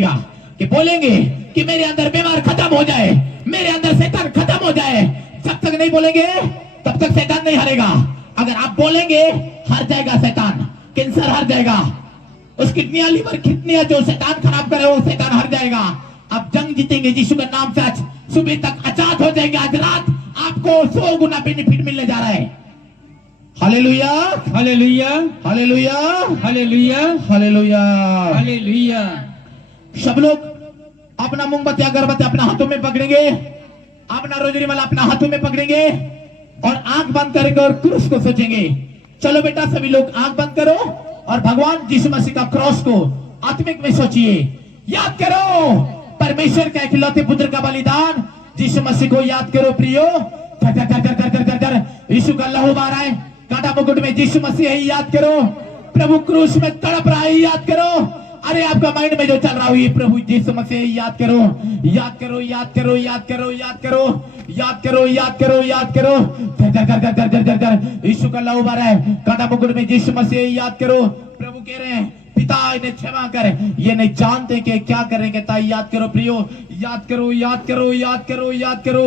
कि बोलेंगे कि मेरे अंदर बीमार खत्म हो जाए, मेरे अंदर शैतान खत्म हो जाए। जब तक नहीं बोलेंगे तब तक शैतान नहीं हारेगा। अगर आप बोलेंगे हार जाएगा शैतान, कैंसर हार जाएगा, उस किडनियां लीवर किडनियां जो शैतान खराब करे वो शैतान हार जाएगा। आप जंग जीतेंगे यीशु के नाम से। आज सुबह तक आजाद हो जाएंगे। आज रात आपको 100 गुना बेनिफिट मिलने जा रहा है। Hallelujah, hallelujah, hallelujah, hallelujah, hallelujah, hallelujah. सब लोग अपना मोमबत्ती अगरबत्ती अपना हाथों में पकड़ेंगे, अपना रोजरी माला अपना हाथों में पकड़ेंगे और आंख बंद करेंगे और क्रूस को सोचेंगे। चलो बेटा सभी लोग आंख बंद करो और भगवान यीशु मसीह का क्रॉस को आत्मिक में सोचिए। याद करो परमेश्वर का इकलौते पुत्र का बलिदान, यीशु मसीह को याद करो प्रियो। यीशु का लहू बह रहा है कांटा मुकुट में, यीशु मसीह है याद करो। प्रभु क्रूस में तड़प रहा है याद करो। अरे आपका माइंड में जो चल रहा है प्रभु यीशु मसीह याद करो, याद करो, याद करो, याद करो, याद करो, याद करो, याद करो, याद करो। यीशु का लहू बह रहा है कांटा मुकुट में, यीशु मसीह याद करो। प्रभु कह रहे हैं पिता इन्हें क्षमा कर, ये नहीं जानते कि क्या करेंगे। ताई याद करो प्रियो, याद करो, याद करो, याद करो, याद करो।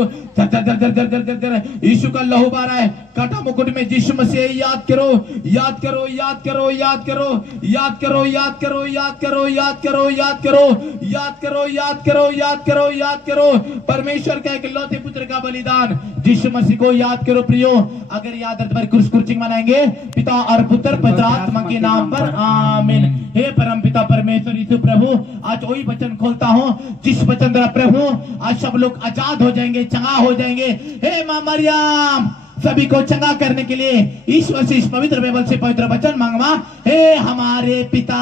यीशु का लहू बह रहा है कांटा मुकुट में, यीशु मसीह याद करो, याद करो, याद करो, याद करो, याद करो, याद करो, याद करो, याद करो, याद करो, याद करो, याद करो, याद करो, याद करो। परमेश्वर का इकलौते पुत्र का बलिदान यीशु मसीह को याद करो प्रियो। अगर याद है तो क्रूसिंग मनाएंगे पिता और पुत्र पवित्र आत्मा के नाम पर, आमीन। हे परम पिता परमेश्वर यीशु प्रभु, आज वही वचन खोलता हूँ जिस वचन द्वारा प्रभु आज सब लोग आजाद हो जाएंगे, चंगा हो जाएंगे। हे मां मरियम सभी को चंगा करने के लिए ईश्वर से इस पवित्र बाइबल से पवित्र वचन मांगवा। हे हमारे पिता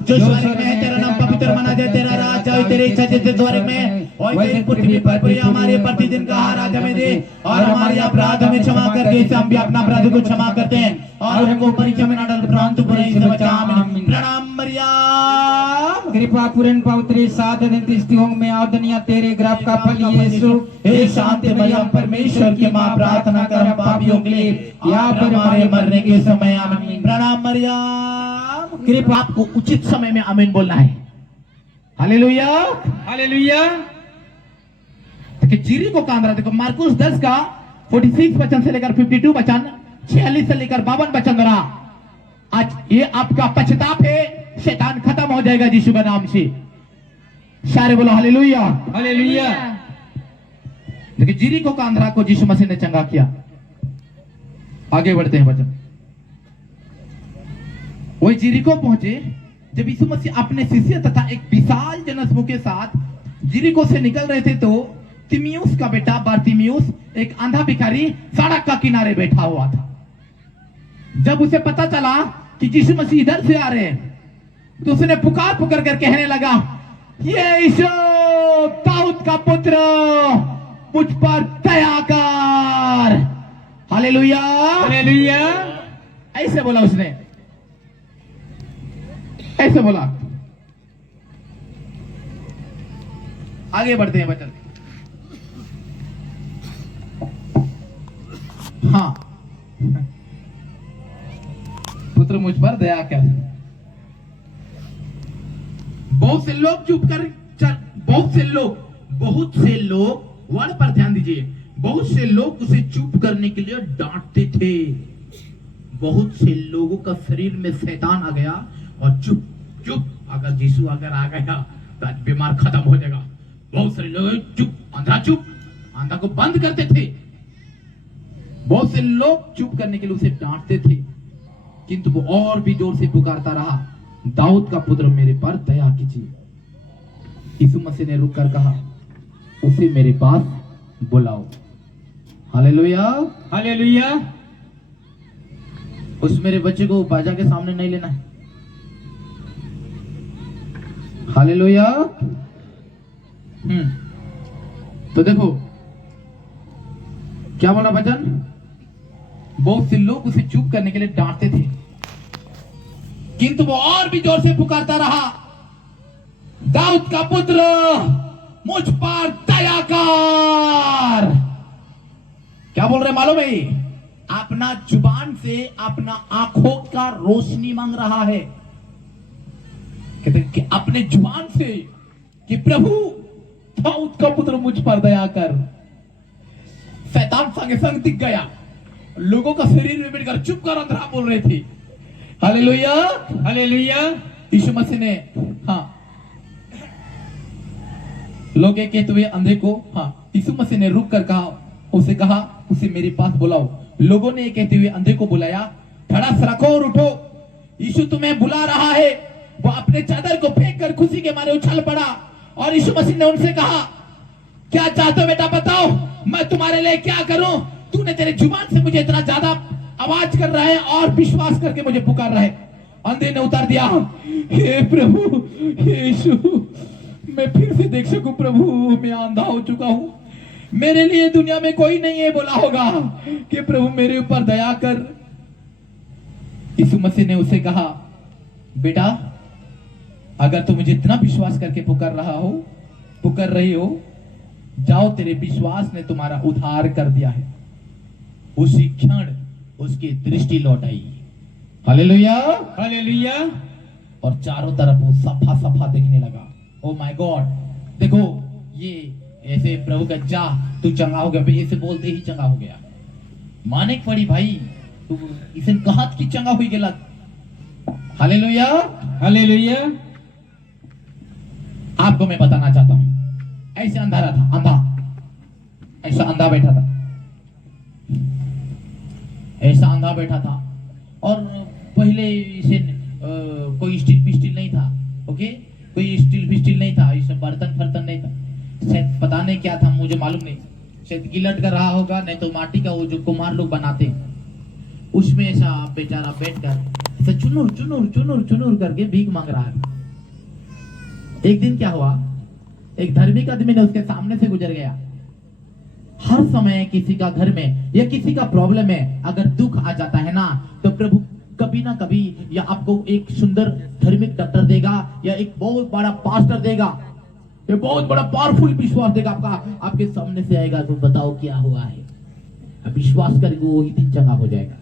जो स्वर्ग में है, तेरा नाम पवित्र माना जाए, तेरा राज आए, तेरी इच्छा जैसे स्वर्ग में वैसे पृथ्वी पर पूरी हमारे प्रतिदिन का आहार आज हमें दे, और हमारे अपराध हमें क्षमा कर दे जैसे हम भी अपना अपराध को क्षमा करते हैं, और हमको परीक्षा में न डाल परंतु बुराई से बचा। आमीन। प्रणाम मरियम कृपा पूर्ण पवित्र साधन में आदनिया तेरे ग्राफ का फल यीशु। हे शांति मरियम परमेश्वर की मां, प्रार्थना कर हम पापियों के लिए या पर हमारे मरने के समय। आमीन। प्रणाम मरियम। कृपा आपको उचित समय में आमीन बोलना है। Hallelujah, hallelujah. देखिए जीरी को कांद रहा, देखो मार्कुस 10 का 46 वचन से लेकर 52 वचन, 46 से लेकर 52 वचन रहा। आज ये आपका पश्चाताप है, शैतान खत्म हो जाएगा यीशु के नाम से। सारे बोलो हालेलुया, हालेलुया। देखिए जीरी को कांदरा को यीशु मसीह ने चंगा किया। आगे बढ़ते हैं वचन। वही जीरिको पहुंचे जब यीशु मसीह अपने शिष्य तथा एक विशाल जनसमूह के साथ जीरिको से निकल रहे थे, तो तिमियुस का बेटा बारतिमियुस एक अंधा भिखारी सड़क का किनारे बैठा हुआ था। जब उसे पता चला कि यीशु मसीह इधर से आ रहे हैं, तो उसने पुकार पुकार कर कहने लगा, ये यीशु दाऊद का पुत्र मुझ पर दया कर। Hallelujah, hallelujah. ऐसे बोला उसने, ऐसे बोला। आगे बढ़ते हैं वचन। हाँ, पुत्र मुझ पर दया कर। बहुत से लोग चुप कर, बहुत से लोग वर्ड पर ध्यान दीजिए, बहुत से लोग उसे चुप करने के लिए डांटते थे। बहुत से लोगों का शरीर में शैतान आ गया और चुप चुप, अगर यीशु अगर आ गया तो आज बीमार खत्म हो जाएगा। बहुत सारे लोग चुप, आंधा को बंद करते थे। बहुत से लोग चुप करने के लिए उसे डांटते थे, किंतु वो और भी जोर से पुकारता रहा, दाऊद का पुत्र मेरे पर दया कीजिए। यीशु मसीह ने रुककर कहा, उसे मेरे पास बुलाओ। Hallelujah, hallelujah. उस मेरे बच्चे को बाजा के सामने नहीं लेना है। हालेलुया। तो देखो क्या बोला वचन, बहुत से लोग उसे चुप करने के लिए डांटते थे, किंतु वो और भी जोर से पुकारता रहा, दाऊद का पुत्र मुझ पर दया कर। क्या बोल रहे मालूम है? अपना जुबान से अपना आंखों का रोशनी मांग रहा है। कहते हैं कि अपने जुबान से कि प्रभु दाऊद का पुत्र मुझ पर दया कर। शैतान संग संग दिख गया, लोगों का शरीर में बैठकर चुप कर अंधरा बोल रहे थे। Hallelujah hallelujah. यीशु मसीह ने हाँ लोग ये कहते हुए अंधे को हाँ यीशु मसीह ने रुक कर कहा उसे मेरे पास बुलाओ। लोगों ने ये कहते हुए अंधे को बुलाया, धड़स रखो और उठो, यीशु तुम्हें बुला रहा है। वो अपने चादर को फेंक कर खुशी के मारे उछल पड़ा और यीशु मसीह ने उनसे कहा, क्या चाहते हो बेटा, बताओ मैं तुम्हारे लिए क्या करूं? तूने तेरे जुबान से मुझे इतना ज्यादा आवाज कर रहा है और विश्वास करके मुझे पुकार रहा है। अंधे ने उत्तर दिया, हे प्रभु, हे यीशु, मैं फिर से देख सकूं प्रभु, मैं अंधा हो चुका हूं, मेरे लिए दुनिया में कोई नहीं है। बोला होगा कि प्रभु मेरे ऊपर दया कर। यीशु मसीह ने उसे कहा, बेटा अगर तू मुझे इतना विश्वास करके पुकार रही हो, जाओ, तेरे विश्वास ने तुम्हारा उद्धार कर दिया है। उसी क्षण उसकी दृष्टि लौट आई। Hallelujah hallelujah. और चारों तरफ वो सफा सफा दिखने लगा। ओ माय गॉड, देखो ये ऐसे प्रभु का जा तू चंगा हो गया, ऐसे बोलते ही चंगा हो गया। माने पड़ी भाई, तू इसे कहा कि चंगा हुई गेला। Hallelujah hallelujah. आपको मैं बताना चाहता हूं, ऐसे अंधारा था, ऐसा अंधा बैठा था, ऐसा अंधा बैठा था। और पहले इसे कोई स्टील पिस्टील नहीं था, ओके, कोई स्टील पिस्टील नहीं था, इसे बर्तन फर्तन नहीं था, शायद पता नहीं क्या था, मुझे मालूम नहीं, शायद गिलट कर रहा होगा, नहीं तो माटी का वो जो कुम्हार लोग बनाते हैं उसमें ऐसा बेचारा बैठकर ऐसा चुनुर चुनुर चुनुर चुनुर करके भीख मांग रहा है। एक दिन क्या हुआ, एक धार्मिक आदमी ने उसके सामने से गुजर गया। हर समय किसी का घर में या किसी का प्रॉब्लम में अगर दुख आ जाता है ना, तो प्रभु कभी ना कभी या आपको एक सुंदर धार्मिक डॉक्टर देगा या एक बहुत बड़ा पास्टर देगा, ये बहुत बड़ा पावरफुल विश्वास देगा, आपके सामने से आएगा, तो बताओ क्या हुआ है, अब विश्वास करके वही दिन चंगा हो जाएगा।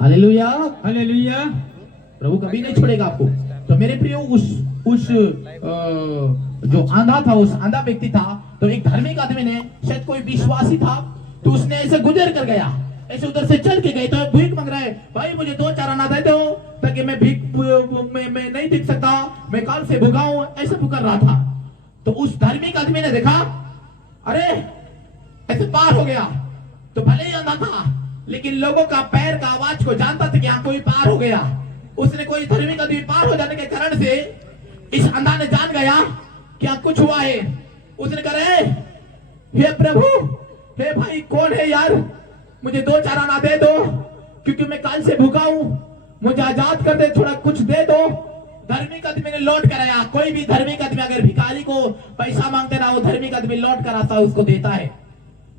Hallelujah hallelujah. प्रभु कभी नहीं छोड़ेगा आपको। तो मेरे प्रियो, उस जो आंधा था, उस आंधा व्यक्ति था, तो एक धार्मिक आदमी ने, शायद कोई विश्वासी था, तो उसने ऐसे गुजर कर गया, ऐसे उधर से चल के गए, तो भीख मांग रहा है, भाई मुझे 2 4 आना दे दो ताकि मैं भीख मैं नहीं दिख सकता, मैं काल से भूखा हूं, ऐसे पुकार रहा था। तो उस धार्मिक आदमी ने देखा, अरे ऐसे पार हो गया, तो भले ही अंधा था लेकिन लोगों का पैर का आवाज को जानता था कि यहाँ कोई पार हो गया। उसने कोई धार्मिक आदमी पार हो जाने के कारण से इस अंधा ने जान गया क्या कुछ हुआ है। उसने कहा, हे प्रभु, हे भाई, कौन है यार, मुझे 2 4 आना दे दो क्योंकि मैं काल से भूखा हूं, मुझे आजाद कर दे, थोड़ा कुछ दे दो। धार्मिक आदमी ने लौट कर आया। कोई भी धार्मिक आदमी अगर भिखारी को पैसा मांगते ना, वो धार्मिक आदमी लौट कर आता है, उसको देता है।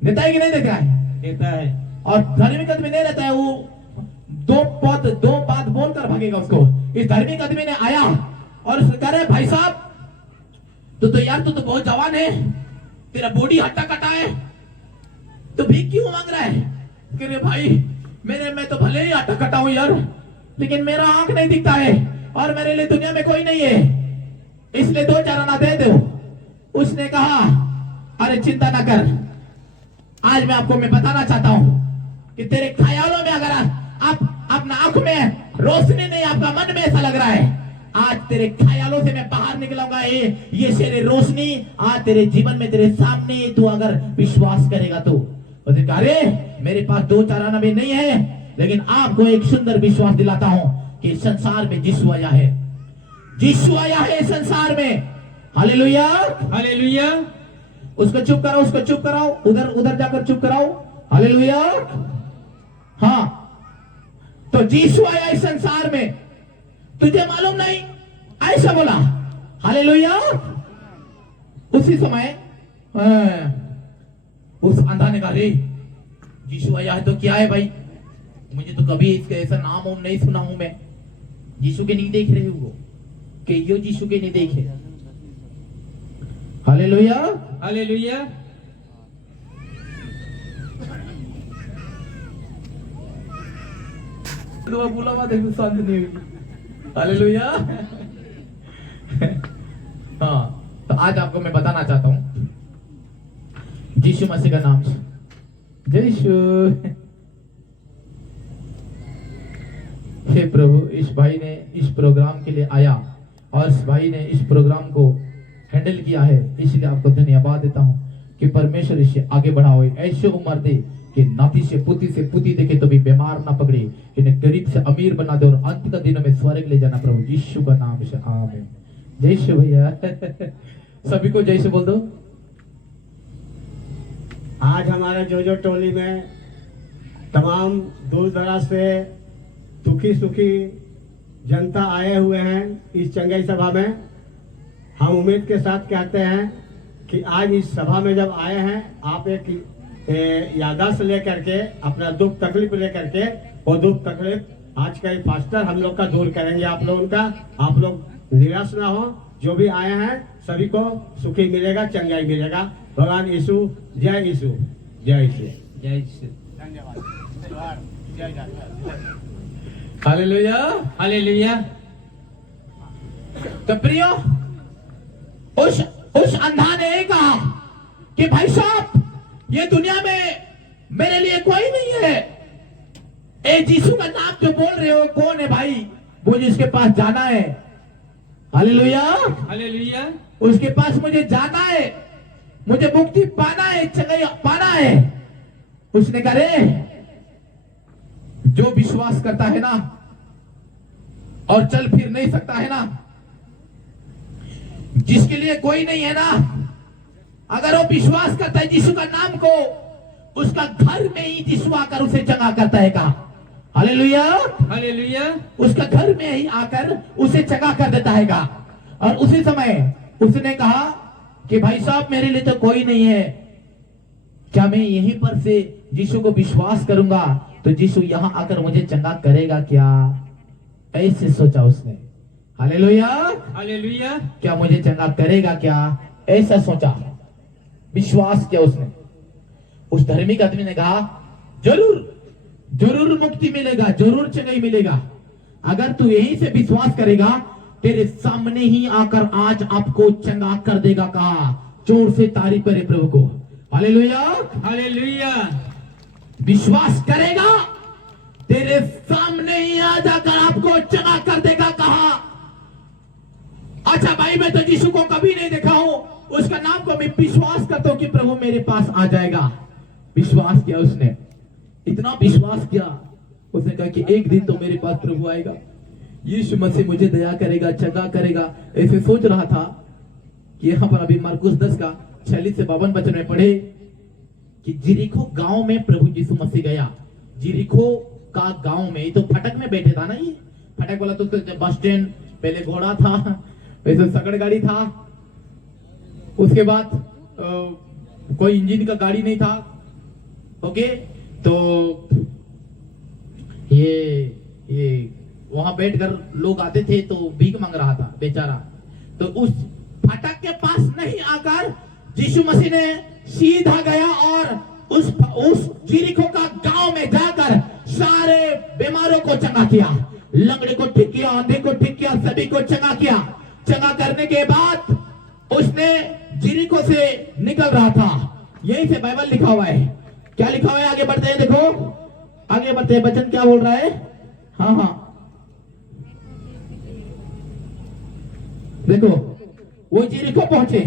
देता है कि नहीं देता है? देता है। और धार्मिक आदमी नहीं रहता है, वो दो बात बोलकर भागेगा उसको। इस धार्मिक आदमी ने आया और उसने कहा, भाई साहब, तो यार तू तो बहुत जवान है, तेरा बॉडी हट्टा कटा है, तो भीख क्यों मांग रहा है? कह रहे भाई, मैं तो भले ही हट्टा कटा हूं यार, लेकिन मेरा आंख नहीं दिखता है और मेरे लिए दुनिया में कोई नहीं है, इसलिए 2 4 आना दे दो। उसने कहा, अरे चिंता ना कर, आज मैं बताना चाहता हूं कि तेरे ख्यालों में अगर आप अपना आंख में रोशनी नहीं, आपका मन में ऐसा लग रहा है, आज तेरे ख्यालों से मैं बाहर निकलूंगा, ये तेरे रोशनी आज तेरे जीवन में तेरे सामने, तू अगर विश्वास करेगा तो। अरे मेरे पास 2 4 आना भी नहीं है, लेकिन आपको एक सुंदर विश्वास दिलाता हूं कि संसार में यीशु आया है, यीशु आया है संसार में। Hallelujah hallelujah. उसको चुप कराओ, उधर जाकर चुप कराओ। हालेलुया। हाँ, तो यीशु आया इस संसार में, तुझे मालूम नहीं, ऐसा बोला। हालेलुया। उसी समय उस अंधा ने कहा, रे यीशु आया है तो क्या है भाई, मुझे तो कभी इसका ऐसा नाम वाम नहीं सुना हूं मैं। यीशु के नहीं देख रहे हो कि यो यीशु के नहीं देखे। Hallelujah hallelujah. बोला बात शांत नहीं हुई। हालेलुया। हाँ, तो आज आपको मैं बताना चाहता हूँ यीशु मसीह का नाम से। जय यीशु। हे प्रभु, इस भाई ने इस प्रोग्राम के लिए आया और इस भाई ने इस प्रोग्राम को हैंडल किया है, इसलिए आपको धन्यवाद देता हूँ कि परमेश्वर इसे आगे बढ़ाओ, ऐसे उम्र दे कि नाती से पुती देखे तो भी बीमार ना पकड़े, इन्हें गरीब से अमीर बना दे और अंत का दिनों में स्वर्ग ले जाना प्रभु यीशु का नाम से, आमीन। जय यीशु भैया। सभी को जय से बोल दो। आज हमारे जो टोली में तमाम दूर दराज से दुखी सुखी जनता आए हुए हैं इस चंगाई सभा में। हम उम्मीद के साथ कहते हैं कि आज इस सभा में जब आए हैं, आप एक याददाश्त लेकर के, अपना दुख तकलीफ लेकर के, वो दुख तकलीफ आज का फास्टर हम लोग का दूर करेंगे आप लोगों का। आप लोग निराश ना हो, जो भी आए हैं सभी को सुखी मिलेगा, चंगाई मिलेगा। भगवान यीशु, जय यीशु, जय यीशु, जय श्री धन्यवाद। हालेलुया। हालेलुया। तो प्रियो, उस अंधा ने कहा कि भाई साहब, ये दुनिया में मेरे लिए कोई नहीं है। ए यीशु का नाम जो बोल रहे हो कौन है भाई? मुझे इसके पास जाना है। हालेलुया। हालेलुया। उसके पास मुझे जाना है, मुझे मुक्ति पाना है, चंगाई पाना है। उसने कहा रे, जो विश्वास करता है ना और चल फिर नहीं सकता है ना, जिसके लिए कोई नहीं है ना, अगर वो विश्वास करता है यीशु का नाम को, उसका घर में ही यीशु आकर उसे चंगा करता है। कहा हालेलुया। हालेलुया। उसका घर में ही आकर उसे चंगा कर देता है। कहा और उसी समय उसने कहा कि भाई साहब, मेरे लिए तो कोई नहीं है, क्या मैं यहीं पर से यीशु को विश्वास करूंगा तो यीशु यहां आकर मुझे चंगा करेगा क्या? ऐसे सोचा उसने। हालेलुया। हालेलुया। क्या मुझे चंगा करेगा क्या? ऐसा सोचा, विश्वास किया उसने। उस धार्मिक आदमी ने कहा जरूर जरूर मुक्ति मिलेगा, जरूर चंगाई मिलेगा। अगर तू यहीं से विश्वास करेगा, तेरे सामने ही आकर आज आपको चंगा कर देगा। कहा जोर से तारीफ करे प्रभु को। हालेलुया। हालेलुया। विश्वास करेगा, तेरे सामने ही आ जाकर आपको चंगा कर देगा। कहा अच्छा भाई, मैं तो यीशु को कभी नहीं देखा हूं, उसका नाम को मैं विश्वास करता हूं कि प्रभु मेरे पास आ जाएगा। विश्वास किया उसने, इतना विश्वास किया, उसने कहा कि एक दिन तो मेरे पास प्रभु आएगा, यीशु मसीह मुझे दया करेगा, चंगा करेगा। ऐसे सोच रहा था कि यहाँ पर अभी मरकुस 10 का 46 से 52 वचन में पढ़े कि जिरिको गांव में प्रभु यीशु मसीह गया। जिरिको का गांव में, ये तो फटक में बैठे था ना, ये फटक वाला तो बस स्टैंड, पहले घोड़ा था, वैसे सगड़ गाड़ी था, उसके बाद कोई इंजन का गाड़ी नहीं था। ओके, तो ये वहां बैठकर लोग आते थे तो भीख मांग रहा था बेचारा। तो उस फाटक के पास नहीं आकर यीशु मसीह ने सीधा गया और उस जिरिको का गांव में जाकर सारे बीमारों को चंगा किया, लंगड़े को ठीक किया, अंधे को ठीक किया, सभी को चंगा किया। चंगा करने के बाद उसने जिरिको से निकल रहा था। यही से बाइबल लिखा हुआ है। क्या लिखा हुआ है? आगे बढ़ते हैं, देखो आगे बढ़ते हैं, वचन क्या बोल रहा है। हाँ हाँ, देखो वो जिरिको पहुंचे।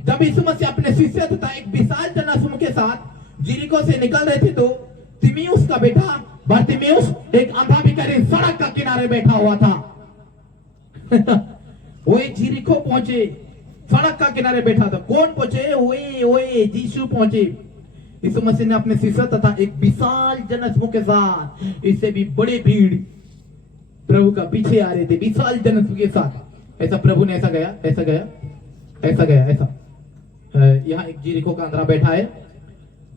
जब यीशु मसीह अपने शिष्य तथा एक विशाल जनसमूह के साथ जिरिको से निकल रहे थे, तो तिमियुस का बेटा बरतिमियुस एक अंधा भिखारी सड़क का किनारे बैठा हुआ था। वो जिरिको पहुंचे, सड़क का किनारे बैठा था। कौन पहुंचे? ओए यीशु पहुंचे। यीशु मसीह ने अपने शिष्य तथा एक विशाल जनसमूह के साथ, इससे भी बड़ी भीड़ प्रभु का पीछे आ रहे थे, विशाल जनसमूह के साथ। ऐसा प्रभु ने ऐसा गया, ऐसा गया, ऐसा गया, ऐसा। यहाँ एक जिरिको का अंधा बैठा है,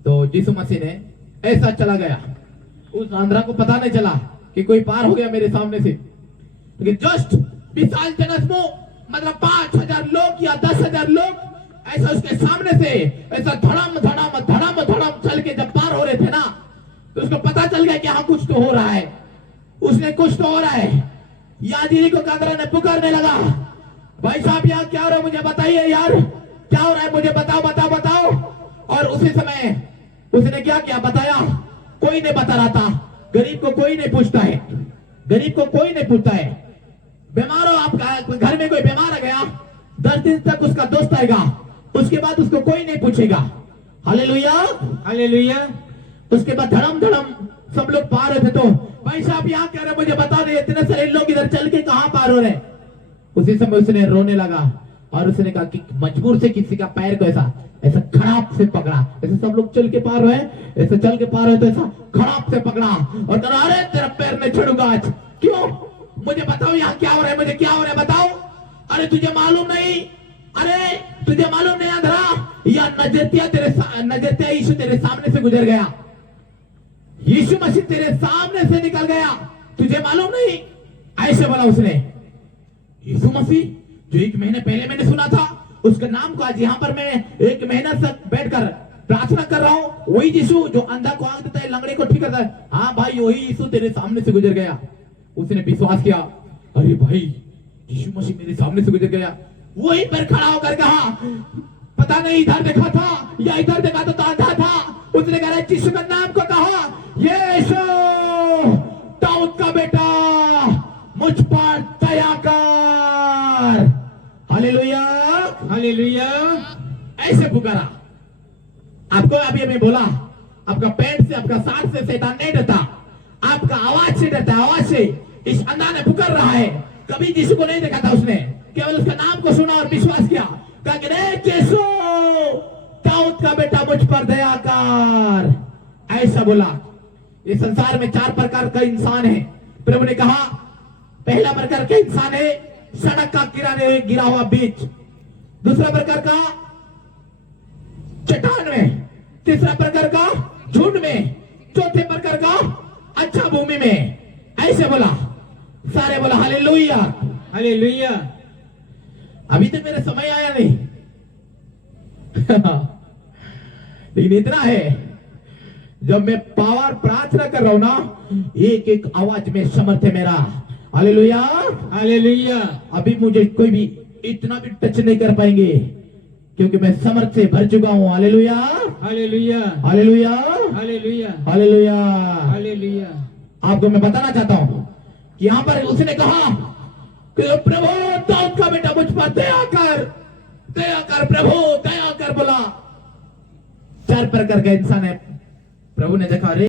तो यीशु मसीह ने ऐसा चला गया। उस अंधा को पता नहीं चला कि कोई पार हो गया मेरे सामने से, लेकिन जस्ट विशाल जनसमूह, मतलब 5000 लोग या 10,000 लोग ऐसा उसके सामने से ऐसा धड़म धड़म धड़म धड़म चल के जब पार हो रहे थे ना, तो उसको पता चल गया कि हाँ कुछ तो हो रहा है। उसने कुछ तो हो रहा है। याजिरी को कांदरा ने पुकारने लगा, भाई साहब यहाँ क्या हो रहा है मुझे बताइए यार, क्या हो रहा है मुझे बताओ बताओ बताओ। और उसी समय उसने क्या किया बताया, कोई नहीं बता रहा था। गरीब को कोई नहीं पूछता है, गरीब को कोई नहीं पूछता है। बीमार हो आपका घर में कोई बीमार आ गया, 10 दिन तक उसका दोस्त आएगा, उसके बाद उसको कोई नहीं पूछेगा। Hallelujah hallelujah. उसके बाद धड़म धड़म सब लोग पार होते। तो भाई साहब यहाँ कह रहे मुझे बता रहे इतने सारे लोग इधर चल के कहां पार हो रहे। उसी समय उसने रोने लगा और उसने कहा कि मजबूर से किसी का पैर को ऐसा ऐसा खराब से पकड़ा, ऐसे सब लोग चल के पार हुए, ऐसे चल के पार हुए तो ऐसा खराब से पकड़ा और कहा अरे तेरा पैर नहीं छोड़ूंगा आज। क्यों मुझे बताओ यहाँ क्या हो रहा है, मुझे क्या हो रहा है बताओ। अरे तुझे मालूम नहीं, अरे तुझे मालूम नहीं अंधरा, या नजरतिया यीशु तेरे सामने से गुजर गया, यीशु मसीह तेरे सामने से निकल गया, तुझे मालूम नहीं। ऐसे बोला उसने। यीशु मसीह जो 1 महीने पहले मैंने सुना था, उसके नाम को आज यहाँ पर मैं 1 महीना तक बैठकर प्रार्थना कर रहा हूँ, वही यीशु जो अंधा को आंख देता है, लंगड़े को ठीक करता है, हाँ भाई वही यीशु तेरे सामने से गुजर गया। उसने विश्वास किया, अरे भाई यीशु मसीह मेरे सामने से गुजर गया। वहीं पर खड़ा होकर कहा, पता नहीं इधर देखा था या इधर देखा तो अंधा था। उसने कहा यीशु का नाम को कहा, यीशु दाऊद का बेटा मुझ पर दया कर। Hallelujah hallelujah. ऐसे पुकारा। आपको अभी अभी बोला, आपका पैंट से आपका साथ से शैतान नहीं डरता, आपका आवाज से डरता, आवाज से। इस अंधा ने पुकार रहा है, कभी यीशु को नहीं देखा था उसने, केवल उसका नाम को सुना और विश्वास किया, कहा कि यीशु दाऊद का बेटा मुझ पर दया कर। ऐसा बोला। इस संसार में 4 प्रकार का इंसान है। प्रभु ने कहा पहला प्रकार का इंसान है सड़क का किनारे गिरा हुआ बीज, दूसरा प्रकार का चट्टान में, तीसरा प्रकार का झुंड में, चौथे प्रकार का अच्छा भूमि में। ऐसे बोला। सारे बोला हालेलुया हालेलुया। अभी तक मेरा समय आया नहीं लेकिन इतना है, जब मैं पावर प्रार्थना कर रहा हूं ना, एक एक आवाज में समर्थ है मेरा। Hallelujah hallelujah. अभी मुझे कोई भी इतना भी टच नहीं कर पाएंगे, क्योंकि मैं समर्थ से भर चुका हूं। Hallelujah hallelujah. Hallelujah hallelujah. Hallelujah. Hallelujah. आपको मैं बताना चाहता हूं कि यहां पर उसने कहा कि प्रभु दाऊद का बेटा मुझ पर दया कर प्रभु दया कर बोला। 4 प्रकार का इंसान है। प्रभु ने देखा, अरे